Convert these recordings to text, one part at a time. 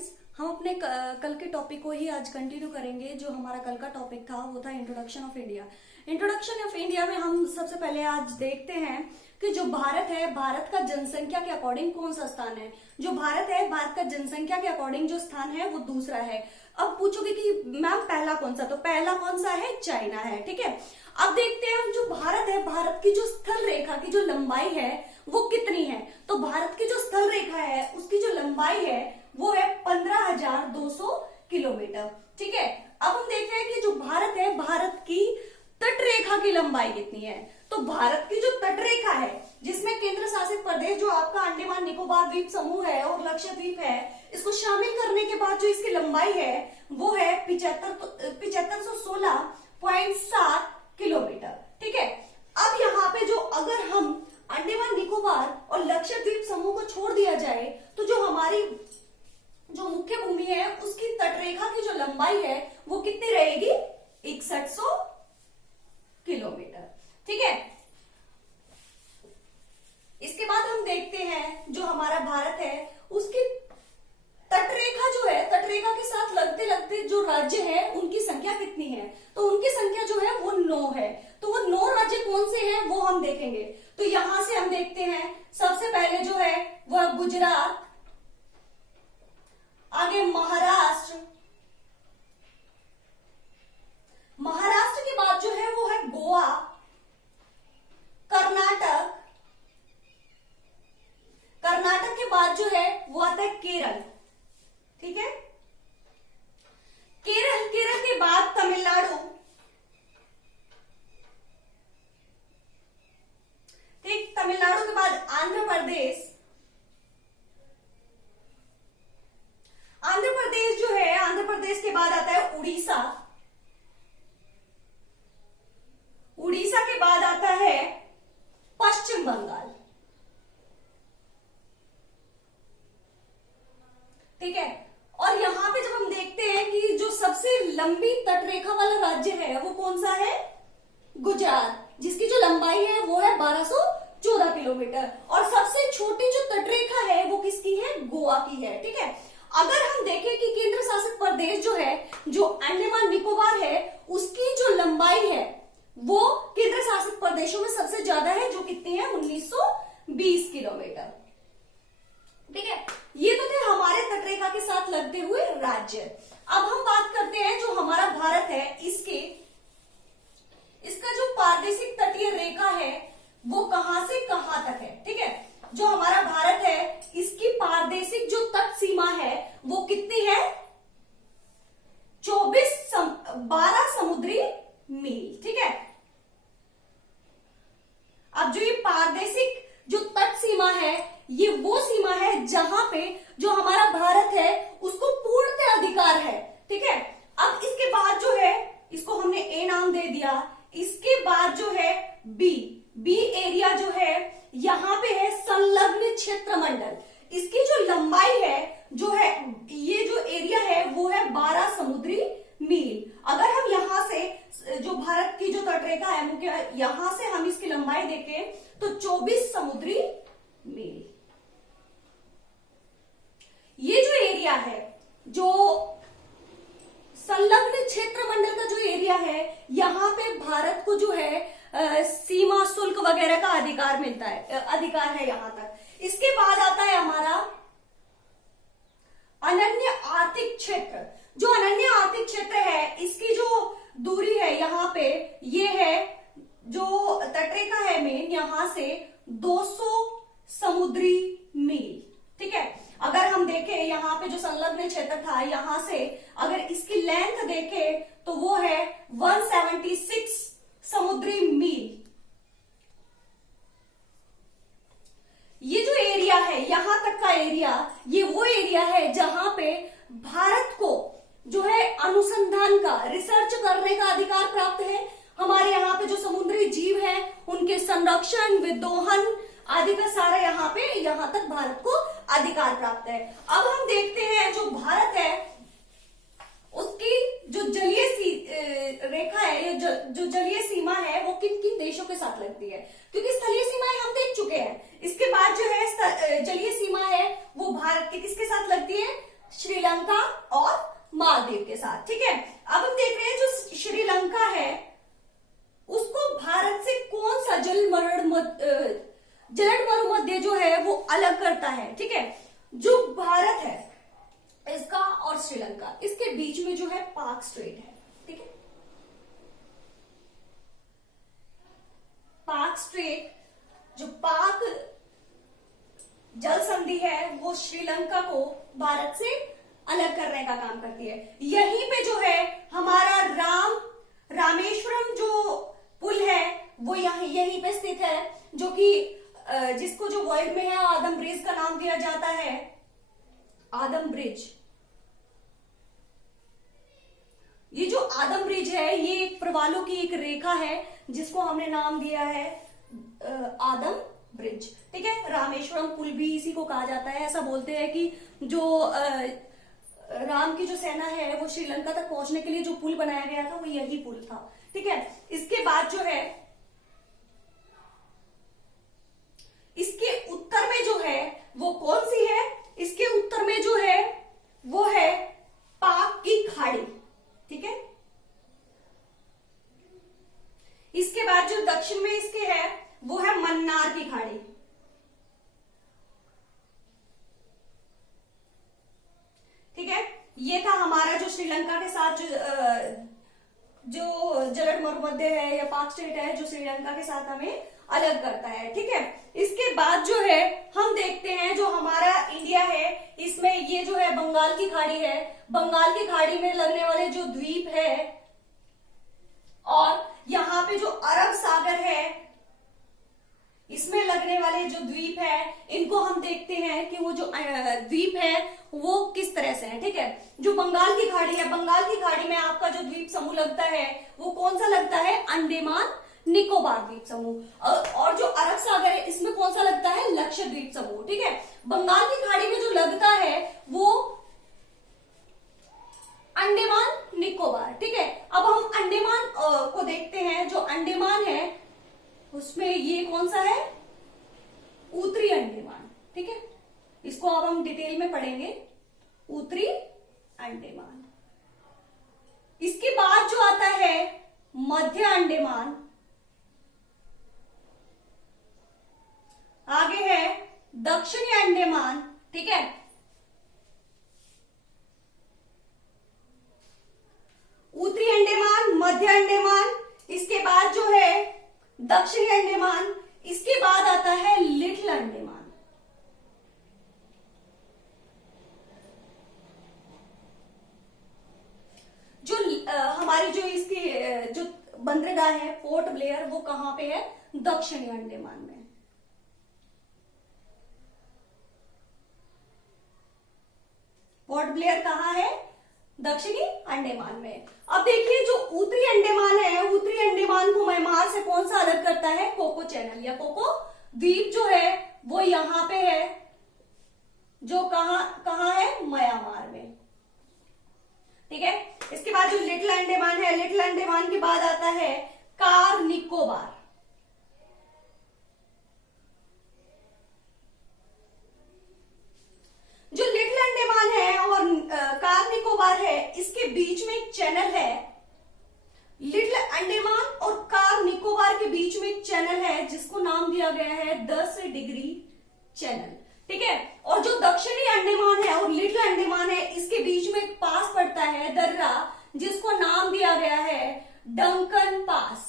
Friends, हम अपने कल के टॉपिक को ही आज कंटिन्यू करेंगे। जो हमारा कल का टॉपिक था वो था introduction of India. Introduction of India में हम सबसे पहले आज देखते हैं कि जो भारत है, भारत का जनसंख्या के अकॉर्डिंग कौन सा स्थान है। जो भारत है, भारत का जनसंख्या के अकॉर्डिंग जो स्थान है वो दूसरा है। अब पूछोगे कि मैम पहला कौन सा, तो पहला कौन सा है, चाइना है। ठीक है, अब देखते हैं हम जो भारत है, भारत की जो स्थल रेखा की जो लंबाई है वो कितनी है। तो भारत की जो स्थल रेखा है उसकी जो लंबाई है वो है 15,200 किलोमीटर। ठीक है, अब हम देख रहे हैं कि जो भारत है, भारत की तट रेखा की लंबाई कितनी है। तो भारत की जो तट रेखा है जिसमें केंद्र शासित प्रदेश जो आपका अंडमान निकोबार द्वीप समूह है और लक्षद्वीप है, इसको शामिल करने के बाद जो इसकी लंबाई है वो है 7516.7 किलोमीटर। ठीक है, अब यहाँ पे जो अगर हम अंडमान निकोबार और लक्षद्वीप समूह को छोड़ दिया जाए तो जो हमारी जो मुख्य भूमि है उसकी तटरेखा की जो लंबाई है वो कितनी रहेगी, 6100 किलोमीटर। ठीक है, इसके बाद हम देखते हैं जो हमारा भारत है उसकी तटरेखा जो है, तटरेखा के साथ लगते लगते जो राज्य है उनकी संख्या कितनी है। तो उनकी संख्या जो है वो 9 है। तो वो 9 राज्य कौन से हैं वो हम देखेंगे। तो यहां से हम देखते हैं सबसे पहले जो है वह गुजरात, आगे महाराष्ट्र, महाराष्ट्र के बाद जो है वो है गोवा, कर्नाटक, कर्नाटक के बाद जो है वो आता है केरल। ठीक है, केरल, केरल के बाद तमिलनाडु, ठीक, तमिलनाडु के बाद आंध्र प्रदेश, आंध्र प्रदेश जो है, आंध्र प्रदेश के बाद आता है उड़ीसा, उड़ीसा के बाद आता है पश्चिम बंगाल। ठीक है, और यहां पे जब हम देखते हैं कि जो सबसे लंबी तटरेखा वाला राज्य है वो कौन सा है, गुजरात, जिसकी जो लंबाई है वो है 1214 किलोमीटर। और सबसे छोटी जो तटरेखा है वो किसकी है, गोवा की है। ठीक है, अगर हम देखें कि केंद्र शासित प्रदेश जो है, जो अंडमान निकोबार है, उसकी जो लंबाई है वो केंद्र शासित प्रदेशों में सबसे ज्यादा है, जो कितनी है, 1920 किलोमीटर। ठीक है, ये तो थे हमारे तटरेखा के साथ लगते हुए राज्य। अब हम बात करते हैं जो हमारा भारत है, इसका जो पारदेशिक तटीय रेखा है वो कहां से कहां तक है। ठीक है, जो हमारा भारत है इसकी पारदेशिक जो तट सीमा है वो कितनी है, 12 समुद्री मील। ठीक है, अब जो ये पारदेशिक जो तट सीमा है ये वो सीमा है जहां पे जो हमारा भारत है उसको पूर्णतः अधिकार है। ठीक है, अब इसके बाद जो है इसको हमने ए नाम दे दिया। इसके बाद जो है बी एरिया जो है यहां पे है संलग्न क्षेत्र मंडल। इसकी जो लंबाई है जो है, ये जो एरिया है वो है 12 समुद्री मील। अगर हम यहां से जो भारत की जो तटरेखा है वो क्या, यहां से हम इसकी लंबाई देखें तो 24 समुद्री मील। ये जो एरिया है, जो संलग्न क्षेत्र मंडल का जो एरिया है, यहां पे भारत को जो है सीमा शुल्क वगैरह का अधिकार मिलता है, अधिकार है यहां तक। इसके बाद आता है हमारा अनन्य आर्थिक क्षेत्र। जो अनन्य आर्थिक क्षेत्र है इसकी जो दूरी है यहां पे, ये है जो तटरेखा है मेन, यहां से 200 समुद्री मील। ठीक है, अगर हम देखें यहाँ पे जो संलग्न क्षेत्र था, यहां से अगर इसकी लेंथ देखें तो वो है 176 समुद्री मील। ये जो एरिया है, यहां तक का एरिया, ये वो एरिया है जहां पे भारत को जो है अनुसंधान का, रिसर्च करने का अधिकार प्राप्त है। हमारे यहाँ पे जो समुद्री जीव हैं उनके संरक्षण, विदोहन आदि का सारा यहाँ पे, यहां तक भारत को अधिकार प्राप्त है। अब हम देखते हैं जो भारत है उसकी जो जलीय रेखा है या जो जलीय सीमा है वो किन किन देशों के साथ लगती है, क्योंकि स्थलीय सीमाएं हम देख चुके हैं। इसके बाद जो है जलीय सीमा है वो भारत के किसके साथ लगती है, श्रीलंका और मालदीव के साथ। ठीक है, अब हम देख रहे हैं जो श्रीलंका है उसको भारत से कौन सा जलद मरुमध्य जो है वो अलग करता है। ठीक है, जो भारत है इसका और श्रीलंका, इसके बीच में जो है पाक स्ट्रेट है। ठीक है, पाक स्ट्रेट, जो पाक जल संधि है वो श्रीलंका को भारत से अलग करने का काम करती है। यहीं पे जो है हमारा रामेश्वरम जो पुल है वो यहीं पे स्थित है, जो कि जिसको जो वर्ल्ड में है आदम ब्रिज का नाम दिया जाता है, आदम ब्रिज। ये जो आदम ब्रिज है ये एक प्रवालों की एक रेखा है जिसको हमने नाम दिया है आदम ब्रिज। ठीक है, रामेश्वरम पुल भी इसी को कहा जाता है। ऐसा बोलते हैं कि जो राम की जो सेना है वो श्रीलंका तक पहुंचने के लिए जो पुल बनाया गया था वो यही पुल था। ठीक है, इसके बाद जो है इसके उत्तर में जो है वो कौन सी है, इसके उत्तर में जो है वो है पाक की खाड़ी। ठीक है, इसके बाद जो दक्षिण में इसके है वो है मन्नार की खाड़ी। ठीक है, ये था हमारा जो श्रीलंका के साथ जो जलद मरुमध्य है या पाक स्टेट है जो श्रीलंका के साथ हमें अलग करता है। ठीक है, इसके बाद जो है हम देखते हैं जो हमारा इंडिया है इसमें ये जो है बंगाल की खाड़ी है। बंगाल की खाड़ी में लगने वाले जो द्वीप है और यहाँ पे जो अरब सागर है इसमें लगने वाले जो द्वीप है इनको हम देखते हैं कि वो जो द्वीप है वो किस तरह से है। ठीक है, जो बंगाल की खाड़ी है, बंगाल की खाड़ी में आपका जो द्वीप समूह लगता है वो कौन सा लगता है, अंडमान निकोबार द्वीप समूह। और जो अरब सागर है इसमें कौन सा लगता है, लक्षद्वीप समूह। ठीक है, बंगाल की खाड़ी में जो लगता है वो अंडमान निकोबार। ठीक है, अब हम अंडमान को देखते हैं। जो अंडमान है उसमें ये कौन सा है, उत्तरी अंडमान। ठीक है, इसको अब हम डिटेल में पढ़ेंगे, उत्तरी अंडमान। इसके बाद जो आता है मध्य अंडमान, आगे है दक्षिणी अंडमान। ठीक है, उत्तरी अंडमान, मध्य अंडमान, इसके बाद जो है दक्षिणी अंडमान, इसके बाद आता है लिटिल अंडमान। जो हमारी जो इसकी जो बंदरगाह है पोर्ट ब्लेयर वो कहां पे है, दक्षिणी अंडमान में। पोर्ट ब्लेयर कहां है, दक्षिणी अंडमान में। अब देखिए जो उत्तरी अंडमान है, उत्तरी अंडमान को म्यांमार से कौन सा अलग करता है, कोको चैनल या कोको द्वीप जो है वो यहां पे है, जो कहां है, म्यांमार में। ठीक है, इसके बाद जो लिटिल अंडमान है, लिटिल अंडमान के बाद आता है कार निकोबार। जो लिटिल अंडमान है और कार निकोबार है इसके बीच में एक चैनल है। लिटिल अंडमान और कार निकोबार के बीच में एक चैनल है जिसको नाम दिया गया है 10 डिग्री चैनल। ठीक है, और जो दक्षिणी अंडमान है और लिटिल अंडमान है इसके बीच में एक पास पड़ता है दर्रा जिसको नाम दिया गया है डंकन पास।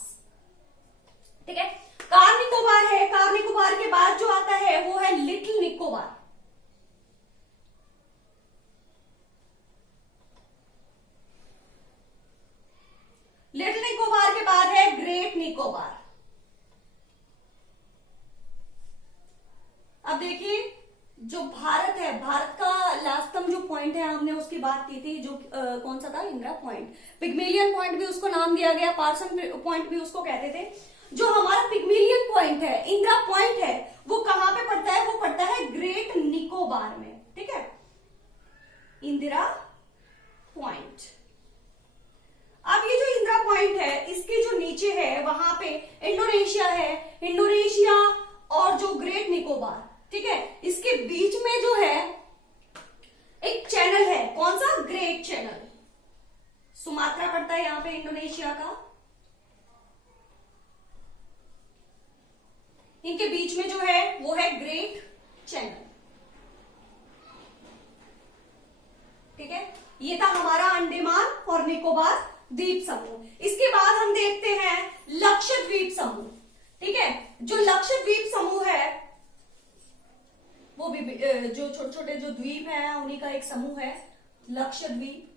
ठीक है, कार निकोबार है, कार निकोबार के बाद जो आता है वो है लिटिल निकोबार। लिटिल निकोबार के बाद है ग्रेट निकोबार। अब देखिए जो भारत है, भारत का लास्टम जो पॉइंट है हमने उसकी बात की थी, जो कौन सा था, इंदिरा पॉइंट। पिग्मेलियन पॉइंट भी उसको नाम दिया गया, पार्सन पॉइंट भी उसको कहते थे। जो हमारा पिग्मेलियन पॉइंट है, इंदिरा पॉइंट है, वो कहां पे पड़ता है, वो पड़ता है ग्रेट निकोबार में। ठीक है, इंदिरा पॉइंट। अब ये जो इंदिरा पॉइंट है इसके जो नीचे है वहां पे इंडोनेशिया है, इंडोनेशिया और जो ग्रेट निकोबार। ठीक है, इसके बीच में जो है एक चैनल है चैनल, सुमात्रा पड़ता है यहां पे इंडोनेशिया का। इनके बीच में जो है वो है ग्रेट चैनल। ठीक है, ये था हमारा अंडमान और निकोबार द्वीप समूह। इसके बाद हम देखते हैं लक्षद्वीप समूह। ठीक है, जो लक्षद्वीप समूह है वो भी जो छोटे छोटे जो द्वीप हैं उन्हीं का एक समूह है लक्षद्वीप।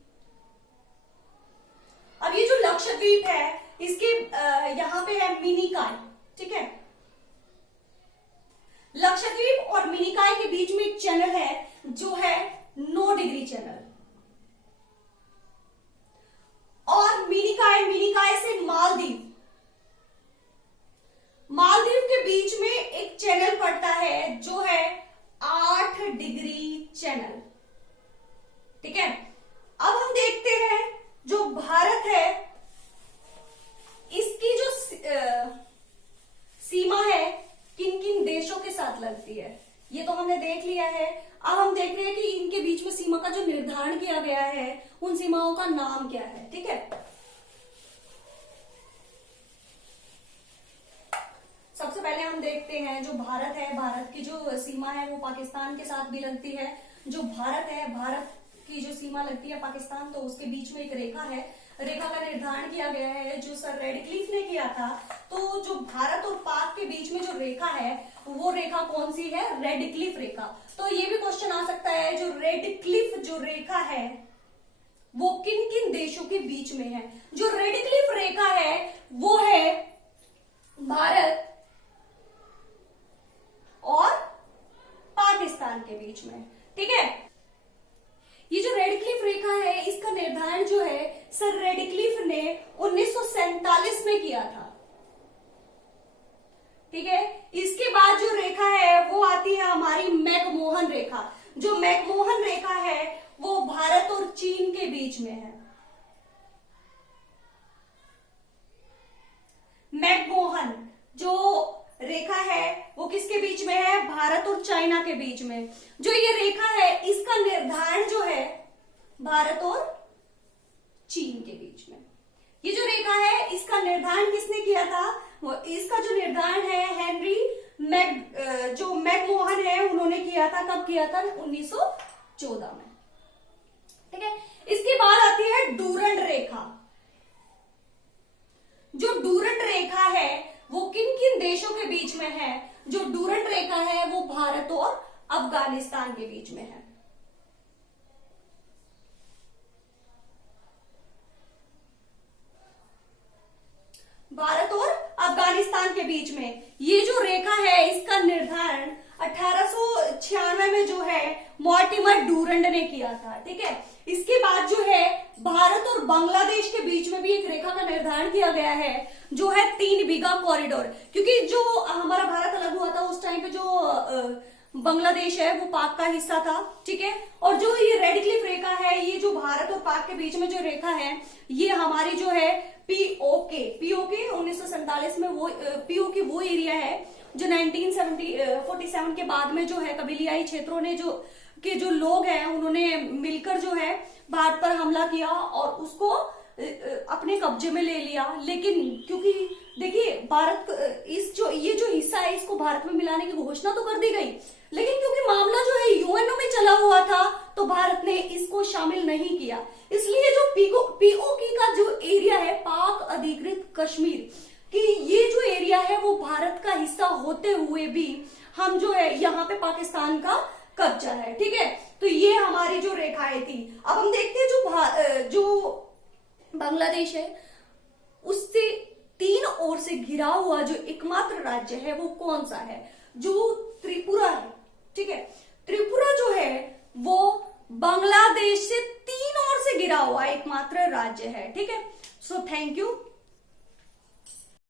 अब ये जो लक्षद्वीप है इसके यहां पे है मिनिकॉय। ठीक है, लक्षद्वीप और मिनिकॉय के बीच में एक चैनल है जो है 9 डिग्री चैनल। और मिनिकॉय से मालदीव के बीच में एक चैनल पड़ता है जो है 8 डिग्री चैनल। ठीक है, अब हम देखते हैं जो भारत है इसकी जो सीमा है किन किन देशों के साथ लगती है ये तो हमने देख लिया है। अब हम देख रहे हैं कि इनके बीच में सीमा का जो निर्धारण किया गया है उन सीमाओं का नाम क्या है। ठीक है, सबसे पहले हम देखते हैं जो भारत है, भारत की जो सीमा है वो पाकिस्तान के साथ भी लगती है। जो भारत है, भारत की जो सीमा लगती है पाकिस्तान, तो उसके बीच में एक रेखा है, रेखा का निर्धारण किया गया है जो सर रेडक्लिफ ने किया था। तो जो भारत और पाक के बीच में जो रेखा है वो रेखा कौन सी है? रेडक्लिफ रेखा। तो ये भी क्वेश्चन आ सकता है जो रेडक्लिफ जो रेखा है वो किन किन देशों के बीच में है? जो रेडक्लिफ रेखा है वो है भारत और पाकिस्तान के बीच में। ठीक है, ये जो रेडक्लिफ रेखा है इसका निर्धारण जो है सर रेडक्लिफ ने 1947 में किया था। ठीक है, इसके बाद जो रेखा है वो आती है हमारी मैकमोहन रेखा। जो मैकमोहन रेखा है वो भारत और चीन के बीच में है। मैकमोहन जो रेखा है वो किसके बीच में है? भारत और चाइना के बीच में। जो ये रेखा है इसका निर्धारण जो है भारत और चीन के बीच में। ये जो रेखा है इसका निर्धारण किसने किया था? वो इसका जो निर्धारण है हेनरी जो मैकमोहन है उन्होंने किया था। कब किया था? 1914 में। ठीक है, इसके बाद आती है डूरंड रेखा। जो डूरंड रेखा है वो किन किन देशों के बीच में है? जो डूरंड रेखा है वो भारत और अफगानिस्तान के बीच में है। भारत और अफगानिस्तान के बीच में ये जो रेखा है इसका निर्धारण 1896 में जो है मॉर्टिमर डूरंड ने किया था। ठीक है, इसके बाद जो है भारत और बांग्लादेश के बीच में भी एक रेखा का निर्धारण किया गया है जो है 3 बीघा कॉरिडोर। क्योंकि जो हमारा भारत अलग हुआ था उस टाइम पे जो बांग्लादेश है वो पाक का हिस्सा था। ठीक है, और जो ये रेडक्लिफ रेखा है ये जो भारत और पाक के बीच में जो रेखा है ये हमारी जो है पीओके 1947 में वो पीओके वो एरिया है जो 1947 के बाद में जो है कबीलियाई क्षेत्रों ने जो लोग हैं उन्होंने मिलकर जो है भारत पर हमला किया और उसको अपने कब्जे में ले लिया। लेकिन क्योंकि देखिए भारत ये जो हिस्सा है इसको भारत में मिलाने की घोषणा तो कर दी गई, लेकिन क्योंकि मामला जो है यूएनओ में चला हुआ था तो भारत ने इसको शामिल नहीं किया। इसलिए जो पीओके का जो एरिया है पाक अधिकृत कश्मीर कि ये जो एरिया है वो भारत का हिस्सा होते हुए भी हम जो है यहाँ पे पाकिस्तान का कब्जा है। ठीक है, तो ये हमारी जो रेखाएं थी। अब हम देखते हैं जो बांग्लादेश है उससे 3 ओर से घिरा हुआ जो एकमात्र राज्य है वो कौन सा है? जो त्रिपुरा है। ठीक है, त्रिपुरा जो है वो बांग्लादेश से 3 ओर से घिरा हुआ एकमात्र राज्य है। ठीक है, सो थैंक यू।